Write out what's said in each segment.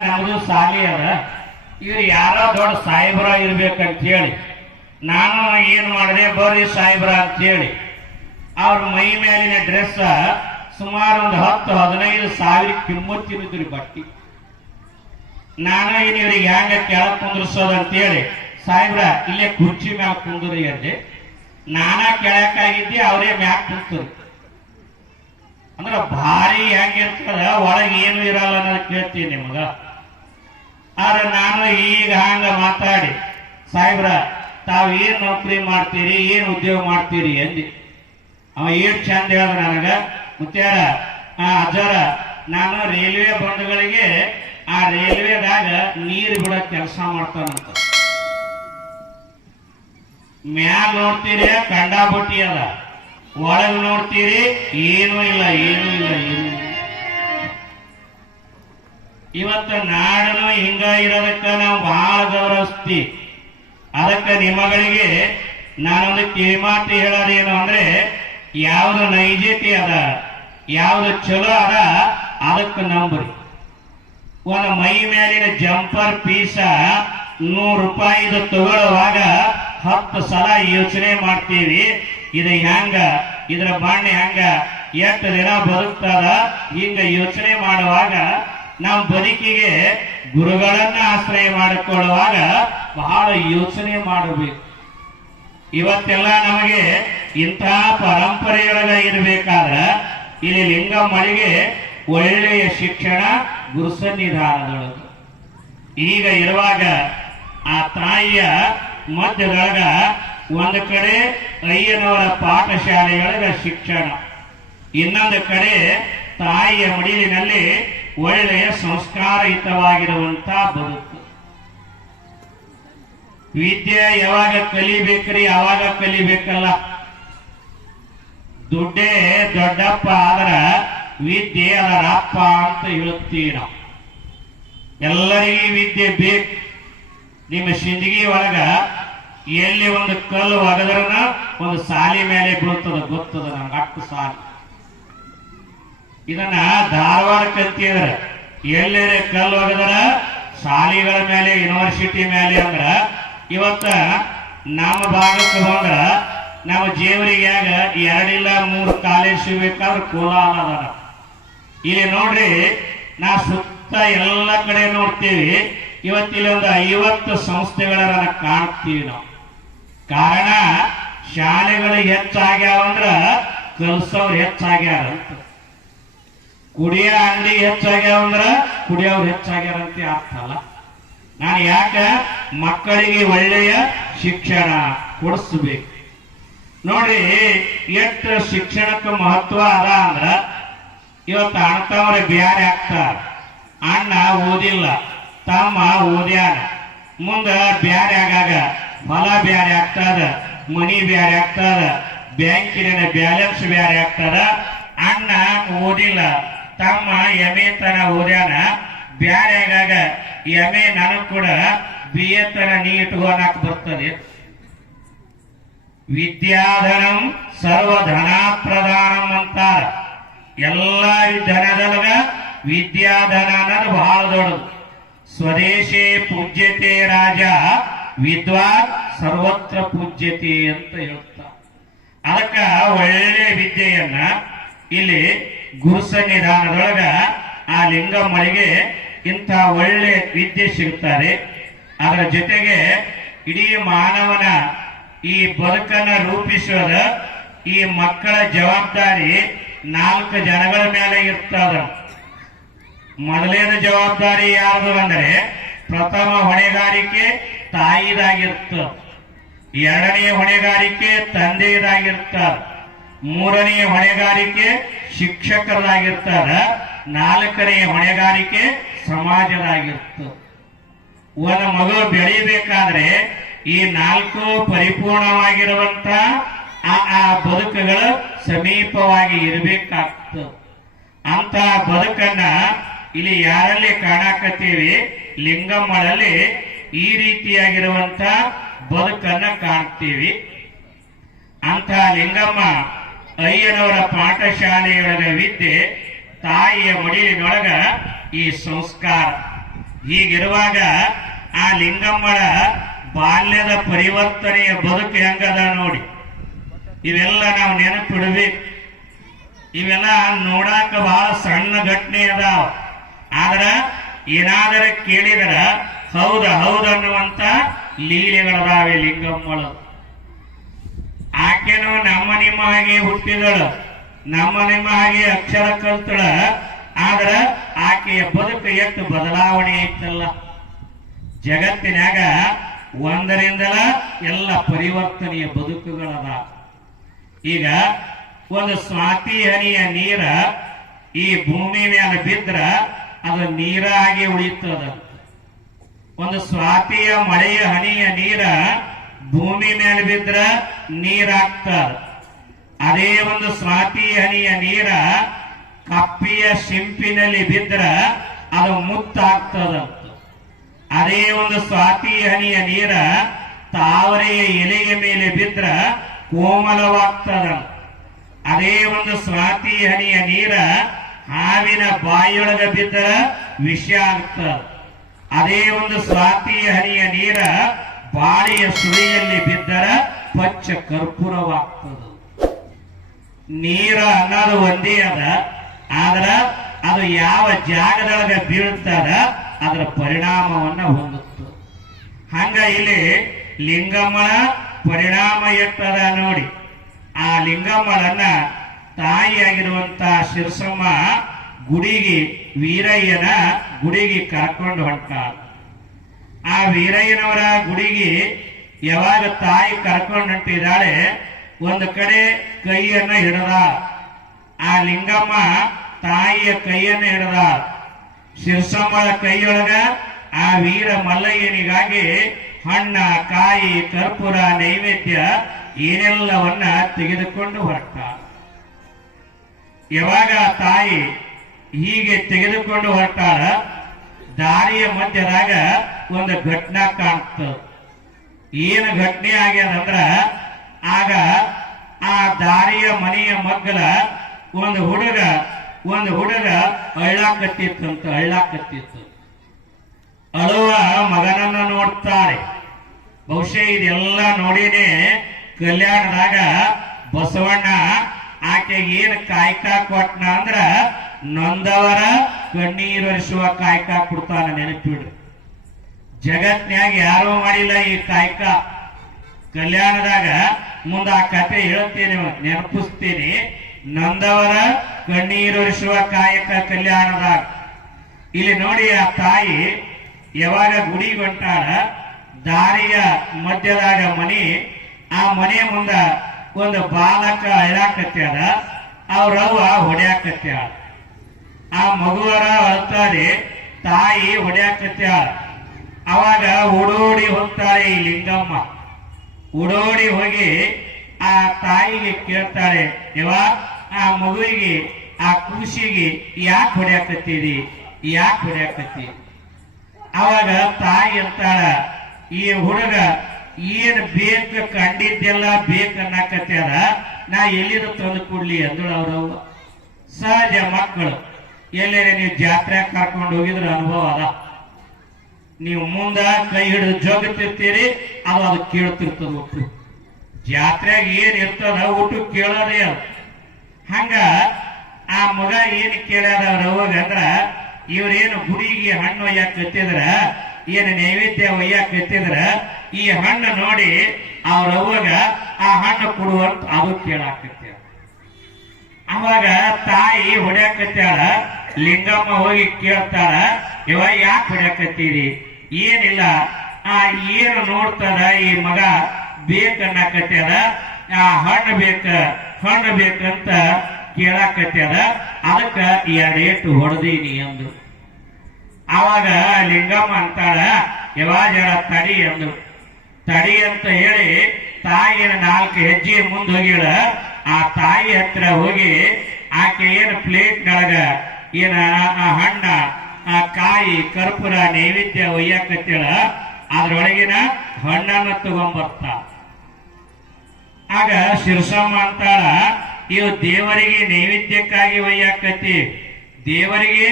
ನಮ್ದು ಸಾಲಿ ಅದ. ಇವ್ರು ಯಾರೋ ದೊಡ್ಡ ಸಾಹೇಬ್ರ ಇರ್ಬೇಕಂತ ಹೇಳಿ ನಾನು ಏನ್ ಮಾಡಿದೆ, ಬರ್ರಿ ಸಾಹೇಬ್ರ ಅಂತ ಹೇಳಿ ಅವ್ರ ಮೈ ಮೇಲಿನ ಡ್ರೆಸ್ ಸುಮಾರು ಒಂದು 10-15 ಸಾವಿರ ಕಿಮ್ಮತ್ತಿನಿದ್ರಿ ಬಟ್ಟಿ. ನಾನು ಇವ್ರಿಗೆ ಹೆಂಗ ಕೆಳಗ್ ಕುಂದ್ರಸೋದು ಅಂತೇಳಿ, ಸಾಹೇಬ್ರ ಇಲ್ಲೇ ಕುರ್ಚಿ ಮ್ಯಾಲ ಕುಂದ್ರಿ ಅಂದೆ. ನಾನಾ ಕೆಳಕಾಗಿದ್ದೆ, ಅವರೇ ಮ್ಯಾಕ್ ಕುಂತರು. ಅಂದ್ರ ಭಾರಿ ಹೆಂಗಿರ್ತದ, ಒಳಗೆ ಏನು ಇರಲ್ಲ ಅನ್ನೋದು ಕೇಳ್ತೀನಿ ನಿಮಗ. ಆದ್ರೆ ನಾನು ಈಗ ಹಂಗ ಮಾತಾಡಿ, ಸಾಹೇಬ್ರ ತಾವ್ ಏನ್ ನೌಕರಿ ಮಾಡ್ತೀರಿ, ಏನ್ ಉದ್ಯೋಗ ಮಾಡ್ತೀರಿ ಅಂದಿ. ಅವ ಏನ್ ಚಂದ ಹೇಳ್ದ ನನಗ, ಮುತ್ಯಾರ ಅಜ್ಜರ ನಾನು ರೈಲ್ವೆ ಬಂಧುಗಳಿಗೆ ಆ ರೈಲ್ವೆದಾಗ ನೀರು ಬಿಡೋ ಕೆಲಸ ಮಾಡ್ತಾನಂತ. ಮ್ಯಾಲ ನೋಡ್ತೀರಿ ಕಂಡಾಬಟ್ಟಿ ಅದ, ಒಳಗ್ ನೋಡ್ತೀರಿ ಏನೂ ಇಲ್ಲ, ಏನೂ ಇಲ್ಲ, ಏನೂ ಇಲ್ಲ. ಇವತ್ತ ನಾಡನು ಹಿಂಗ ಇರೋದಕ್ಕ ನಾವು ಬಹಳ ಗೌರವಿಸ್ತೀವಿ. ಅದಕ್ಕೆ ನಿಮ್ಮಗಳಿಗೆ ನಾನೊಂದು ಕಿವಿಮಾತು ಹೇಳೋದೇನು ಅಂದ್ರೆ, ಯಾವ್ದು ನೈಜತೆ ಅದ, ಯಾವ್ದು ಚಲೋ ಅದ ಅದಕ್ಕೆ ನಂಬ್ರಿ. ಒಂದು ಮೈ ಮೇಲಿನ ಜಂಪರ್ ಪೀಸ 100 ರೂಪಾಯಿದು ತಗೊಳ್ಳುವಾಗ 10 ಸಲ ಯೋಚನೆ ಮಾಡ್ತೀವಿ, ಇದು ಹೆಂಗ, ಇದ್ರ ಬಣ್ಣ ಹೆಂಗ, ಎಷ್ಟು ದಿನ ಬದುಕ್ತದ, ಹಿಂಗ ಯೋಚನೆ ಮಾಡುವಾಗ ನಮ್ಮ ಬದುಕಿಗೆ ಗುರುಗಳನ್ನ ಆಶ್ರಯ ಮಾಡಿಕೊಳ್ಳುವಾಗ ಬಹಳ ಯೋಚನೆ ಮಾಡಬೇಕು. ಇವತ್ತೆಲ್ಲ ನಮಗೆ ಇಂಥ ಪರಂಪರೆಯೊಳಗ ಇರಬೇಕಾದ್ರ ಇಲ್ಲಿ ಲಿಂಗಮ್ಮಳಿಗೆ ಒಳ್ಳೆಯ ಶಿಕ್ಷಣ ಗುರುಸನ್ನಿಧಾನದೊಳಗ ಈಗ ಇರುವಾಗ ಆ ತಾಯಿಯ ಮಧ್ಯದೊಳಗ ಒಂದು ಕಡೆ ಅಯ್ಯನವರ ಪಾಠಶಾಲೆಯೊಳಗ ಶಿಕ್ಷಣ, ಇನ್ನೊಂದು ಕಡೆ ತಾಯಿಯ ಮಡಿಲಿನಲ್ಲಿ ಒಳ್ಳೆಯ ಸಂಸ್ಕಾರಯುತವಾಗಿರುವಂತ ಬದುಕು. ವಿದ್ಯೆ ಯಾವಾಗ ಕಲಿಬೇಕ್ರಿ, ಯಾವಾಗ ಕಲಿಬೇಕಲ್ಲ. ದುಡ್ಡೇ ದೊಡ್ಡಪ್ಪ ಆದ್ರ ವಿದ್ಯೆ ಅದರ ಅಪ್ಪ ಅಂತ ಹೇಳ್ತೀವಿ ನಾವು. ಎಲ್ಲರಿಗೂ ವಿದ್ಯೆ ಬೇಕು. ನಿಮ್ಮ ಸಿಂದಗಿ ಒಳಗ ಎಲ್ಲಿ ಒಂದು ಕಲ್ಲು ಒಗದ್ರನ ಒಂದು ಸಾಲಿ ಮೇಲೆ ಬೀಳ್ತದ, ಗೊತ್ತದ ನಮ್ಗೆ ಅಷ್ಟು ಸಾಲಿ. ಇದನ್ನ ಧಾರವಾಡ ಕಲ್ತಿದ್ರ, ಎಲ್ಲೇ ಕಲ್ಲು ಒಗದರ ಶಾಲೆಗಳ ಮೇಲೆ, ಯೂನಿವರ್ಸಿಟಿ ಮೇಲೆ ಅಂದ್ರ, ಇವತ್ತ ನಮ್ಮ ಭಾಗಕ್ಕೆ ಬಂದ್ರ ನಮ್ಮ ಜೇವರಿಗೆ 2-3 ಕಾಲೇಜ್ ಸಿಗ್ಬೇಕಾದ್ರೆ ಕೋಲಾರ ಅದ. ಇಲ್ಲಿ ನೋಡ್ರಿ, ನಾ ಸುತ್ತ ಎಲ್ಲ ಕಡೆ ನೋಡ್ತೀವಿ. ಇವತ್ತಿಲ್ಲಿ ಒಂದು 50 ಸಂಸ್ಥೆಗಳನ್ನ ಕಾಣ್ತೀವಿ ನಾವು. ಕಾರಣ ಶಾಲೆಗಳು ಹೆಚ್ಚಾಗ್ಯಾವಂದ್ರ ಕಲ್ಸವ್ರು ಹೆಚ್ಚಾಗ್ಯಾರ ಅಂತ. ಕುಡಿಯ ಅಂಗಡಿ ಹೆಚ್ಚಾಗ್ಯಾವಂದ್ರ ಕುಡಿಯೋರು ಹೆಚ್ಚಾಗ್ಯಾರಂತೆ ಅರ್ಥ ಅಲ್ಲ. ನಾನು ಯಾಕ ಮಕ್ಕಳಿಗೆ ಒಳ್ಳೆಯ ಶಿಕ್ಷಣ ಕೊಡಿಸ್ಬೇಕು. ನೋಡ್ರಿ, ಎಷ್ಟು ಶಿಕ್ಷಣಕ್ಕೆ ಮಹತ್ವ ಅದ ಅಂದ್ರ, ಇವತ್ತು ಅಣ್ಣತವ್ರೆ ಬ್ಯಾರೆ ಆಗ್ತಾರ. ಅಣ್ಣ ಓದಿಲ್ಲ, ತಮ್ಮ ಓದ್ಯಾನ, ಮುಂದ ಬ್ಯಾರೆ ಆಗಾಗ ಹೊಲ ಬ್ಯಾರೆ ಆಗ್ತದ, ಮನಿ ಬ್ಯಾರೆ ಆಗ್ತದ, ಬ್ಯಾಂಕಿನ ಬ್ಯಾಲೆನ್ಸ್ ಬ್ಯಾರೆ ಆಗ್ತದ. ಅಣ್ಣ ಓದಿಲ್ಲ, ತಮ್ಮ MA ತನ ಓದ್ಯಾನ, ಬ್ಯಾರೆ ಆಗಾಗ MA ನನಗ್ ಕೂಡ BA ತನ ನೀ ಇಟ್ಕೋನಾಕ್ ಬರ್ತದೆ. ವಿದ್ಯಾಧನಂ ಸರ್ವಧನ ಪ್ರಧಾನಂ ಅಂತಾರ. ಎಲ್ಲ ಧನದೊಳಗ ವಿದ್ಯಾಧನ ಅನ್ನೋದು ಬಹಳ ದೊಡ್ಡದು. ಸ್ವದೇಶೇ ಪೂಜ್ಯತೆ ರಾಜ, ವಿದ್ವಾನ್ ಸರ್ವತ್ರ ಪೂಜ್ಯತೆ ಅಂತ ಹೇಳ್ತಾರೆ. ಅದಕ್ಕ ಒಳ್ಳೆ ವಿದ್ಯೆಯನ್ನ ಇಲ್ಲಿ ಗುರುಸನ್ನಿಧಾನದೊಳಗ ಆ ಲಿಂಗಮ್ಮಳಿಗೆ ಇಂಥ ಒಳ್ಳೆ ವಿದ್ಯೆ ಸಿಗುತ್ತಾರೆ. ಅದರ ಜೊತೆಗೆ ಇಡೀ ಮಾನವನ ಈ ಬದುಕನ್ನ ರೂಪಿಸೋದ ಈ ಮಕ್ಕಳ ಜವಾಬ್ದಾರಿ 4 ಜನಗಳ ಮೇಲೆ ಇರ್ತದ. ಮೊದಲನೇದ ಜವಾಬ್ದಾರಿ ಯಾವುದು ಅಂದ್ರೆ, ಪ್ರಥಮ ಹೊಣೆಗಾರಿಕೆ ತಾಯಿದಾಗಿರ್ತದ, 2ನೇ ಹೊಣೆಗಾರಿಕೆ ತಂದೆಯದಾಗಿರ್ತದ, 3ನೇ ಹೊಣೆಗಾರಿಕೆ ಶಿಕ್ಷಕರದಾಗಿರ್ತಾರ, 4ನೇ ಹೊಣೆಗಾರಿಕೆ ಸಮಾಜದಾಗಿರ್ತದ. ಒಂದು ಮಗು ಬೆಳಿಬೇಕಾದ್ರೆ ಈ 4 ಪರಿಪೂರ್ಣವಾಗಿರುವಂತ ಆ ಬದುಕುಗಳು ಸಮೀಪವಾಗಿ ಇರಬೇಕಾಗ್ತದೆ. ಅಂತ ಬದುಕನ್ನ ಇಲ್ಲಿ ಯಾರಲ್ಲಿ ಕಾಣಕತ್ತೀವಿ, ಲಿಂಗಮ್ಮಳಲ್ಲಿ ಈ ರೀತಿಯಾಗಿರುವಂತ ಬದುಕನ್ನ ಕಾಣ್ತೀವಿ. ಅಂತ ಲಿಂಗಮ್ಮ ಅಯ್ಯನವರ ಪಾಠಶಾಲೆಯೊಳಗ ವಿದ್ಯೆ, ತಾಯಿಯ ಮಡಿಲಿನೊಳಗ ಈ ಸಂಸ್ಕಾರ. ಹೀಗಿರುವಾಗ ಆ ಲಿಂಗಮ್ಮಳ ಬಾಲ್ಯದ ಪರಿವರ್ತನೆಯ ಬದುಕು ಹೆಂಗದ ನೋಡಿ. ಇವೆಲ್ಲ ನಾವು ನೆನಪಿಡ್ಬೇಕು. ಇವೆಲ್ಲ ನೋಡಾಕ ಬಹಳ ಸಣ್ಣ ಘಟನೆ ಅದಾವ. ಆದ್ರ ಏನಾದರ ಕೇಳಿದರ ಹೌದನ್ನುವಂತ ಲೀಲೆಗಳದಾವೆ ಲಿಂಗಮ್ಮಳ. ಆಕೆನು ನಮ್ಮ ನಿಮ್ಮ ಹಾಗೆ ಹುಟ್ಟಿದಳು, ನಮ್ಮ ನಿಮ್ಮ ಹಾಗೆ ಅಕ್ಷರ ಕಲ್ತಳ. ಆದ್ರ ಆಕೆಯ ಬದುಕು ಎಷ್ಟು ಬದಲಾವಣೆ ಐತಲ್ಲ. ಜಗತ್ತಿನಾಗ ಒಂದರಿಂದಲ ಎಲ್ಲ ಪರಿವರ್ತನೆಯ ಬದುಕುಗಳದ. ಈಗ ಒಂದು ಸ್ವಾತಿ ಹನಿಯ ನೀರ ಈ ಭೂಮಿ ಮೇಲೆ ಬಿದ್ರ ಅದು ನೀರಾಗಿ ಉಳಿತದ. ಒಂದು ಸ್ವಾತಿಯ ಮಳೆಯ ಹನಿಯ ನೀರ ಭೂಮಿ ಮೇಲೆ ಬಿದ್ರ ನೀರಾಗ್ತದ. ಅದೇ ಒಂದು ಸ್ವಾತಿ ಹನಿಯ ನೀರ ಕಪ್ಪಿಯ ಶಿಂಪಿನಲ್ಲಿ ಬಿದ್ರ ಅದು ಮುತ್ತಾಗ್ತದಂತ. ಅದೇ ಒಂದು ಸ್ವಾತಿ ಹನಿಯ ನೀರ ತಾವರೆಯ ಎಲೆಯ ಮೇಲೆ ಬಿದ್ರ ಕೋಮಲವಾಗ್ತದಂತ. ಅದೇ ಒಂದು ಸ್ವಾತಿ ಹನಿಯ ನೀರ ಹಾವಿನ ಬಾಯಿಯೊಳಗ ಬಿದ್ದರೆ ವಿಷ ಆಗ್ತದ. ಅದೇ ಒಂದು ಸ್ವಾತಿ ಹನಿಯ ನೀರ ಬಾಳೆಯ ಸುಳಿಯಲ್ಲಿ ಬಿದ್ದರೆ ಪಚ್ಚ ಕರ್ಪೂರವಾಗ್ತದ. ನೀರ ಅನ್ನೋದು ಒಂದೇ ಅದ, ಆದ್ರ ಅದು ಯಾವ ಜಾಗದೊಳಗ ಬೀಳ್ತದ ಅದರ ಪರಿಣಾಮವನ್ನ ಹೊಂದುತ್ತದೆ. ಹಂಗ ಇಲ್ಲಿ ಲಿಂಗಮ್ಮಳ ಪರಿಣಾಮ ಎಟ್ಟದ ನೋಡಿ. ಆ ಲಿಂಗಮ್ಮಳನ್ನ ತಾಯಿಯಾಗಿರುವಂತ ಶಿರಸಮ್ಮ ಗುಡಿಗೆ ವೀರಯ್ಯನ ಗುಡಿಗೆ ಕರ್ಕೊಂಡು ಹೊಂಟಾಳ. ಆ ವೀರಯ್ಯನವರ ಗುಡಿಗೆ ಯಾವಾಗ ತಾಯಿ ಕರ್ಕೊಂಡು ಹೊಂಟಿದ್ದಾಳೆ, ಒಂದು ಕಡೆ ಕೈಯನ್ನ ಹಿಡದ. ಆ ಲಿಂಗಮ್ಮ ತಾಯಿಯ ಕೈಯನ್ನ ಹಿಡದ. ಶಿರಸಮ್ಮಳ ಕೈಯೊಳಗ ಆ ವೀರ ಮಲ್ಲಯ್ಯನಿಗಾಗಿ ಹಣ್ಣ, ಕಾಯಿ, ಕರ್ಪೂರ, ನೈವೇದ್ಯ ಏನೆಲ್ಲವನ್ನ ತೆಗೆದುಕೊಂಡು ಹೊರಟ. ಯಾವಾಗ ತಾಯಿ ಹೀಗೆ ತೆಗೆದುಕೊಂಡು ಹೊರಟಾಳ, ದಾರಿಯ ಮಧ್ಯದಾಗ ಒಂದು ಘಟನಾ ಕಾಣ್ತದ. ಏನು ಘಟನೆ ಆಗ್ಯದಂದ್ರ, ಆಗ ಆ ದಾರಿಯ ಮನೆಯ ಮಗ್ಗಲ ಒಂದು ಹುಡುಗ ಅಳ್ಳಾಕತ್ತಿತ್ತು. ಅಳುವ ಮಗನನ್ನ ನೋಡ್ತಾರೆ. ಬಹುಶಃ ಇದೆಲ್ಲ ನೋಡಿನೇ ಕಲ್ಯಾಣದಾಗ ಬಸವಣ್ಣ ಆಕೆಗೆ ಏನು ಕಾಯ್ಕ ಕೊಟ್ನ ಅಂದ್ರ ನೊಂದವರ ಕಣ್ಣೀರರಿಸುವ ಕಾಯ್ಕ ಕೊಡ್ತಾನ. ನೆನಪಿಡ್ರಿ, ಜಗತ್ನ್ಯಾಗ ಯಾರೂ ಮಾಡಿಲ್ಲ ಈ ಕಾಯ್ಕ. ಕಲ್ಯಾಣದಾಗ ಮುಂದ ಆ ಕಥೆ ಹೇಳ್ತೀನಿ, ನೆನಪಿಸ್ತೀನಿ. ನೊಂದವರ ಕಣ್ಣೀರರಿಸುವ ಕಾಯಕ ಕಲ್ಯಾಣದಾಗ. ಇಲ್ಲಿ ನೋಡಿ, ಆ ತಾಯಿ ಯಾವಾಗ ಗುಡಿಗೆ ಹೊಂಟಾಳ, ದಾರಿಯ ಮಧ್ಯದಾಗ ಮನೆ. ಆ ಮನೆ ಮುಂದ ಒಂದು ಬಾಲಕ ಅಳ್ಳಾಕತ್ಯಾದ, ಅವ್ರವ್ವ ಹೊಡ್ಯಾಕತ್ಯಾಳ. ಆ ಮಗುವರ ಅಳ್ತಾರೆ, ತಾಯಿ ಹೊಡ್ಯಾಕತ್ಯಾಳ. ಅವಾಗ ಓಡೋಡಿ ಹೋಗ್ತಾಳೆ ಈ ಲಿಂಗಮ್ಮ. ಓಡೋಡಿ ಹೋಗಿ ಆ ತಾಯಿಗೆ ಕೇಳ್ತಾಳೆ, ಯವ್ವ, ಆ ಮಗುವಿಗೆ, ಆ ಕೂಸಿಗೆ ಯಾಕೆ ಹೊಡ್ಯಾಕತ್ತೀರಿ? ಅವಾಗ ತಾಯಿ ಅಂತಾಳ, ಈ ಹುಡುಗ ಏನ್ ಬೇಕು ಕಂಡಿದ್ದೆಲ್ಲ ಬೇಕನ್ನಕತ್ಯಾರ, ನಾ ಎಲ್ಲಿದ ತಂದು ಕೊಡ್ಲಿ ಅಂದಳು ಅವ್ರವ್ವ. ಸಹಜ, ಮಕ್ಕಳು ಎಲ್ಲೇ ನೀವು ಜಾತ್ರೆ ಕರ್ಕೊಂಡು ಹೋಗಿದ್ರ ಅನುಭವ ಅದ. ನೀವು ಮುಂದ ಕೈ ಹಿಡಿದು ಜೋಗುತ್ತಿರ್ತೀರಿ, ಅದು ಕೇಳ್ತಿರ್ತದ. ಒಟ್ಟು ಜಾತ್ರೆಗೆ ಏನ್ ಇರ್ತದ ಒಟ್ಟು ಕೇಳೋದೇ ಅದು. ಹಂಗ ಆ ಮಗ ಏನ್ ಕೇಳ್ಯಾರ ಅವ್ರವ್ವಾಗ ಅಂದ್ರ, ಇವ್ರೇನು ಗುಡಿಗೆ ಹಣ್ಣು ಒಯ್ಯಾಕ ಕತ್ತಿದ್ರ, ಏನು ನೈವೇದ್ಯ ಒಯ್ಯಾಕ ಕತ್ತಿದ್ರ, ಈ ಹಣ್ಣು ನೋಡಿ ಅವ್ರವ್ವಾಗ ಆ ಹಣ್ಣು ಕೊಡುವಂತ ಅದು ಕೇಳಾಕತ್ಯಾರ. ಅವಾಗ ತಾಯಿ ಹೊಡ್ಯಾಕತ್ಯಾಳ. ಲಿಂಗಮ್ಮ ಹೋಗಿ ಕೇಳ್ತಾಳ, ಇವ ಯಾಕೆ ಹೊಡ್ಯಾಕತ್ತೀರಿ? ಏನಿಲ್ಲ, ಆ ಏನು ನೋಡ್ತಾರ ಈ ಮಗ ಬೇಕನ್ನಕತ್ಯಾರ, ಆ ಹಣ್ಣು ಬೇಕಂತ ಕೇಳಾಕತ್ಯಾರ, ಅದಕ್ಕ ಎರಡೇಟು ಹೊಡೆದೀನಿ ಅಂದ್ರು. ಅವಾಗ ಲಿಂಗಮ್ಮ ಅಂತಾಳ, ಜರ ತಡಿ ಅಂದ್ರು. ತಡಿ ಅಂತ ಹೇಳಿ ತಾಯಿನ 4 ಹೆಜ್ಜೆ ಮುಂದೆ ಹೋಗಿಳ. ಆ ತಾಯಿ ಹತ್ರ ಹೋಗಿ ಆಕೆ ಏನು ಪ್ಲೇಟ್ನೊಳಗ ಏನ ಆ ಹಣ್ಣ, ಆ ಕಾಯಿ, ಕರ್ಪೂರ, ನೈವೇದ್ಯ ಒಯ್ಯಾಕತ್ತೇಳ, ಅದ್ರೊಳಗಿನ ಹಣ್ಣನ್ನ ತಗೊಂಬರ್ತ. ಆಗ ಶಿರಸಮ್ಮ ಅಂತಾಳ, ಇವು ದೇವರಿಗೆ ನೈವೇದ್ಯಕ್ಕಾಗಿ ಒಯ್ಯಾಕತ್ತಿ, ದೇವರಿಗೆ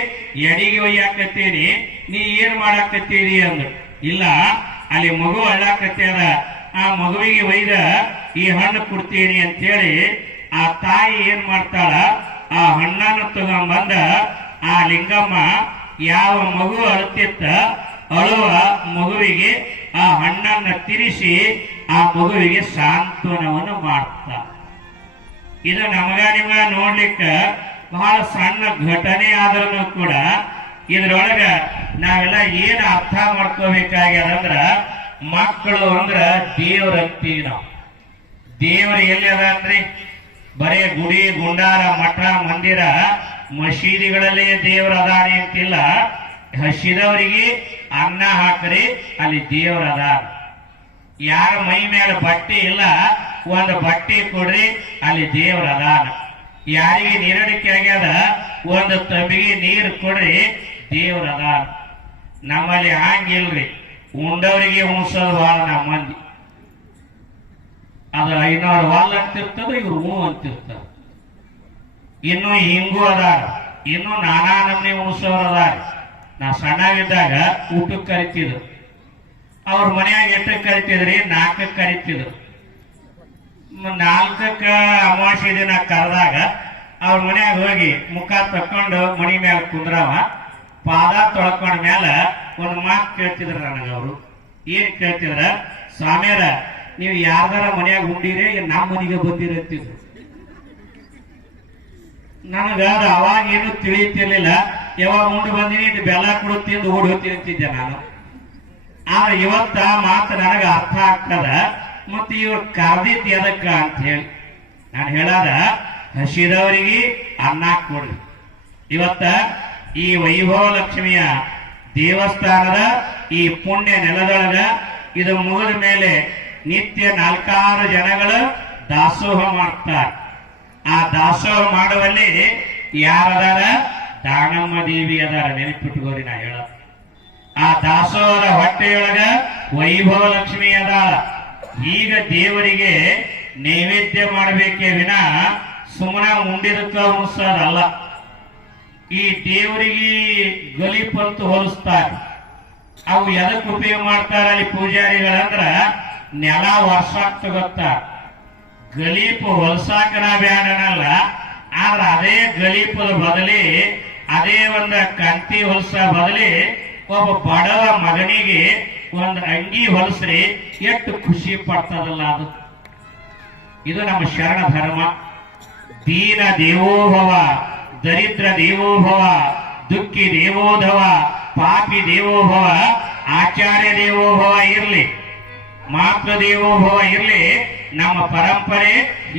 ಎಡಿಗೆ ಒಯ್ಯಾಕತ್ತೀರಿ, ನೀ ಏನ್ ಮಾಡಾಕತ್ತೀರಿ ಅಂದ್ರು. ಇಲ್ಲ, ಅಲ್ಲಿ ಮಗು ಅಳ್ಳಾಕತ್ತೀರ, ಆ ಮಗುವಿಗೆ ಒಯ್ದ ಈ ಹಣ್ಣು ಕೊಡ್ತೀನಿ ಅಂತೇಳಿ ಆ ತಾಯಿ ಏನ್ ಮಾಡ್ತಾಳ, ಆ ಹಣ್ಣನ್ನು ತಗೊಂಬಂದ ಆ ಲಿಂಗಮ್ಮ ಯಾವ ಮಗು ಅಳುತ್ತಿತ್ತ ಅಳುವ ಮಗುವಿಗೆ ಆ ಹಣ್ಣನ್ನು ತಿರಿಸಿ ಆ ಮಗುವಿಗೆ ಸಾಂತ್ವನವನ್ನು ಮಾಡ್ತ. ಇದು ನಮಗ ನಿಮಗ ನೋಡ್ಲಿಕ್ಕ ಬಹಳ ಸಣ್ಣ ಘಟನೆ ಆದ್ರೂ ಕೂಡ ಇದ್ರೊಳಗ ನಾವೆಲ್ಲ ಏನ್ ಅರ್ಥ ಮಾಡ್ಕೋಬೇಕಾಗ್ಯದಂದ್ರ, ಮಕ್ಕಳು ಅಂದ್ರ ದೇವ್ರ ಅಂತೀವಿ ನಾವು. ದೇವ್ರ ಎಲ್ಲಿ ಅದ ಅಂದ್ರಿ? ಬರೇ ಗುಡಿ ಗುಂಡಾರ ಮಠ ಮಂದಿರ ಮಸೀದಿಗಳಲ್ಲೇ ದೇವ್ರ ಅದಾನೆ ಅಂತಿಲ್ಲ. ಹಸಿದವರಿಗೆ ಅನ್ನ ಹಾಕ್ರಿ, ಅಲ್ಲಿ ದೇವ್ರ ಅದಾರ. ಯಾರ ಮೈ ಮೇಲೆ ಬಟ್ಟೆ ಇಲ್ಲ, ಒಂದು ಬಟ್ಟೆ ಕೊಡ್ರಿ, ಅಲ್ಲಿ ದೇವ್ರ ಅದಾನ. ಯಾರಿಗೆ ನೀರಡಿಕೆ ಆಗ್ಯದ, ಒಂದು ತಬಿಗೆ ನೀರು ಕೊಡ್ರಿ, ದೇವ್ರ ಅದಾನ. ನಮ್ಮಲ್ಲಿ ಹಂಗಿಲ್ರಿ, ಉಂಡವರಿಗೆ ಉಣಿಸೋದು ಭಾಳ ನಮ್ಮ ಮಂದಿ. ಅದು 500 ವಾಲ್ ಅಂತಿರ್ತದ, ಇವ್ರು ಹೂ ಅಂತಿರ್ತಾರ. ಇನ್ನು ಹಿಂಗೂ ಅದಾರ, ಇನ್ನು ನಾನಾ ನಮ್ನಿ ಉಣಿಸೋರು ಅದಾರ. ನಾ ಸಣ್ಣವಿದ್ದಾಗ ಊಟಕ್ಕೆ ಕರಿತಿದ್ರು, ಅವ್ರ ಮನ್ಯಾಗ ಎಷ್ಟಕ್ಕೆ ಕರಿತಿದ್ರಿ? 4ಕ್ಕೆ ಕರಿತಿದ್ರು. 4ಕ್ಕ ಅಮಾವಾಸ್ಯೆ ದಿನ ಕರೆದಾಗ ಅವ್ರ ಮನ್ಯಾಗ ಹೋಗಿ ಮುಖ ತಕ್ಕೊಂಡು ಮಣಿ ಮ್ಯಾಲ ಕುಂದ್ರವ, ಪಾದ ತೊಳ್ಕೊಂಡ ಮ್ಯಾಲ ಒಂದು ಮಾತು ಕೇಳ್ತಿದ್ರ ನನಗ. ಅವರು ಏನ್ ಕೇಳ್ತಿದ್ರ? ಸ್ವಾಮ್ಯಾರ, ನೀವು ಯಾರ್ದಾರ ಮನ್ಯಾಗ ಉಂಡಿರಿ, ನಮ್ಮ ಮನೆಗೆ ಬಂದಿರಿ ಅಂತಿದ್ರು. ನನಗ ಅದು ಅವಾಗ ಏನು ತಿಳಿಯುತ್ತಿರ್ಲಿಲ್ಲ. ಯಾವಾಗ ಉಂಡು ಬಂದಿನಿ, ಇದು ಬೆಲ್ಲ ಕೊಡು ತಿಂದು ಓಡಿ ಹೋಗ್ತೀನಿ ಅಂತಿದ್ದೆ ನಾನು. ಆದ್ರೆ ಇವತ್ತ ಮಾತು ನನಗ ಅರ್ಥ ಆಗ್ತದ. ಮತ್ತು ಇವ್ರು ಕರ್ದಿತ್ತು ಎದಕ್ಕ ಅಂತ ಹೇಳಿ ನಾನು ಹೇಳಾದ, ಹಸಿದವರಿಗೆ ಅನ್ನ ಕೊಡ್ರಿ. ಇವತ್ತ ಈ ವೈಭವ ಲಕ್ಷ್ಮಿಯ ದೇವಸ್ಥಾನದ ಈ ಪುಣ್ಯ ನೆಲದೊಳಗ ಇದು ಮುಗಿದ ಮೇಲೆ ನಿತ್ಯ 4 ಜನಗಳು ದಾಸೋಹ ಮಾಡ್ತಾರೆ. ಆ ದಾಸೋಹ ಮಾಡುವಲ್ಲಿ ಯಾರದಾರ? ದಾನಮ್ಮ ದೇವಿ ಅದಾರ. ನೆನಪಿಟ್ಕೋರಿ ನಾ ಹೇಳ. ಆ ದಾಸೋಹದ ಹೊಟ್ಟೆಯೊಳಗ ವೈಭವ ಲಕ್ಷ್ಮಿ ಅದಾಳ. ಈಗ ದೇವರಿಗೆ ನೈವೇದ್ಯ ಮಾಡಬೇಕೇ ವಿನ ಸುಮ್ಮನೆ ಉಂಡಿದಕ್ಕ ಉಣಿಸೋದಲ್ಲ. ಈ ದೇವರಿಗೆ ಗಲಿಪಂತು ಹೊಲಿಸ್ತಾರೆ. ಅವು ಎದಕ್ಕೆ ಉಪಯೋಗ ಮಾಡ್ತಾರ ಅಲ್ಲಿ ಪೂಜಾರಿಗಳಂದ್ರ, ನೆಲ ವರ್ಷಾಕ್ ತಗೋತಾರ. ಗಲೀಪು ಹೊಲ್ಸಾಕನ ಬ್ಯಾಡನಲ್ಲ, ಆದ್ರೆ ಅದೇ ಗಲೀಪದ ಬದಲಿ, ಅದೇ ಒಂದು ಕಂತಿ ಹೊಲ್ಸ ಬದಲಿ ಒಬ್ಬ ಬಡವ ಮಗನಿಗೆ ಒಂದು ಅಂಗಿ ಹೊಲಸ್ರಿ, ಎಷ್ಟು ಖುಷಿ ಪಡ್ತದಲ್ಲ ಅದು. ಇದು ನಮ್ಮ ಶರಣ ಧರ್ಮ. ದೀನ ದೇವೋಭವ, ದರಿದ್ರ ದೇವೋಭವ, ದುಃಖಿ ದೇವೋಧವ, ಪಾಪಿ ದೇವೋಭವ, ಆಚಾರ್ಯ ದೇವೋಭವ ಇರ್ಲಿ, ಮಾತೃ ದೇವೋಭವ ಇರ್ಲಿ. ನಮ್ಮ ಪರಂಪರೆ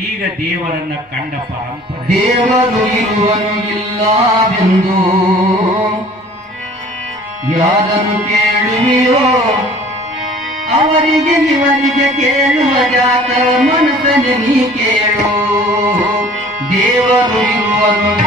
ಈಗ ದೇವರನ್ನ ಕಂಡ ಪರಂಪರೆ. ದೇವರು ಇರುವನು ಇಲ್ಲವೆಂದು ಯಾರನ್ನು ಕೇಳುವೆಯೋ, ಅವರಿಗೆ ಇವರಿಗೆ ಕೇಳುವ ಜಾತ ಮನಸ್ಸನ್ನು ನೀ ಕೇಳು. ದೇವರು ಇರುವನು